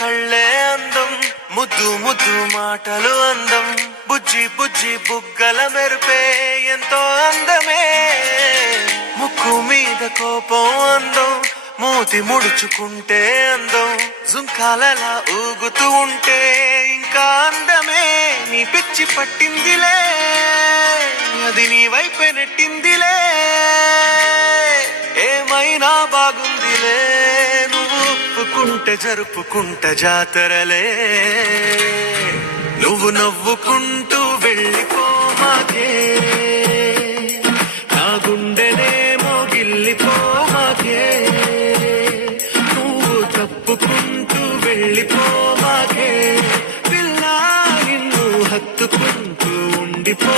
కళ్ళే అందం, ముద్దు ముద్దు మాటలు అందం, బుజ్జి బుజ్జి బుగ్గల మెరుపే ఎంతో అందమే. ముక్కు మీద కోపం అందం, మూతి ముడుచుకుంటే అందం, జుంకాలలా ఊగుతూ ఉంటే ఇంకా అందమే. నీ పిచ్చి పట్టిందిలే, అది నీ వైపే నెట్టిందిలే, ఏమైనా బాగుందిలే, నువ్వు ఒప్పుకుంటే జరుపుకుంట జాతరలే. నువ్వు నవ్వుకుంటూ వెళ్ళిపోమాకే, నా గుండెనేమో గిల్లిపోమాకే. నువ్వు తప్పుకుంటూ వెళ్ళిపోమాకే, పిల్ల నిన్ను హత్తుకుంటూ ఉండిపో.